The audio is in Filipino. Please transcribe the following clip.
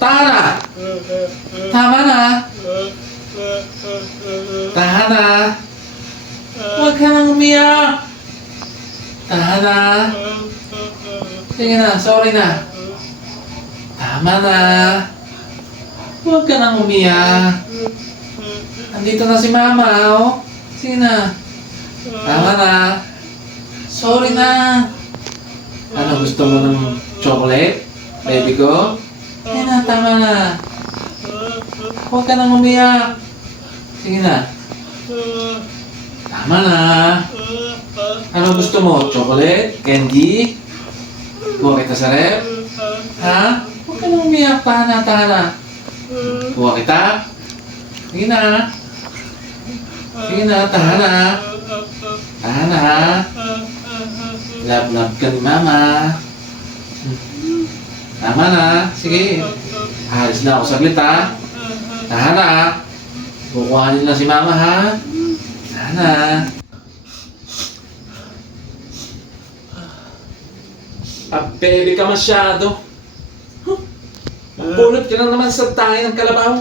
Tahan na! Tama na! Tahan na! Huwag ka nang umiyak! Tahan na! Sige na, sorry na. Tama na! Huwag ka nang umiyak. Andito na si Mama, oh. Sige na. Tama na. Sorry na. Ano, gusto mo ng chocolate? Baby ko? Sige na, tama na. Huwag ka nang umiyak. Sige na. Tama na. Ano gusto mo? Chocolate? Candy? Kuha kita sa rep? Ha? Huwag ka nang umiyak. Tahan na, tahan na. Kuha kita? Sige na. Sige na, tahan na. Tahan na. Love ka ni Mama. Tama na. Sige. Alis na ako saglit, ha. Tahan na. Kukuhanin lang si Mama, ha. Tahan na. Baby ka masyado. Pulot ka lang naman sa tayo ng kalabaw.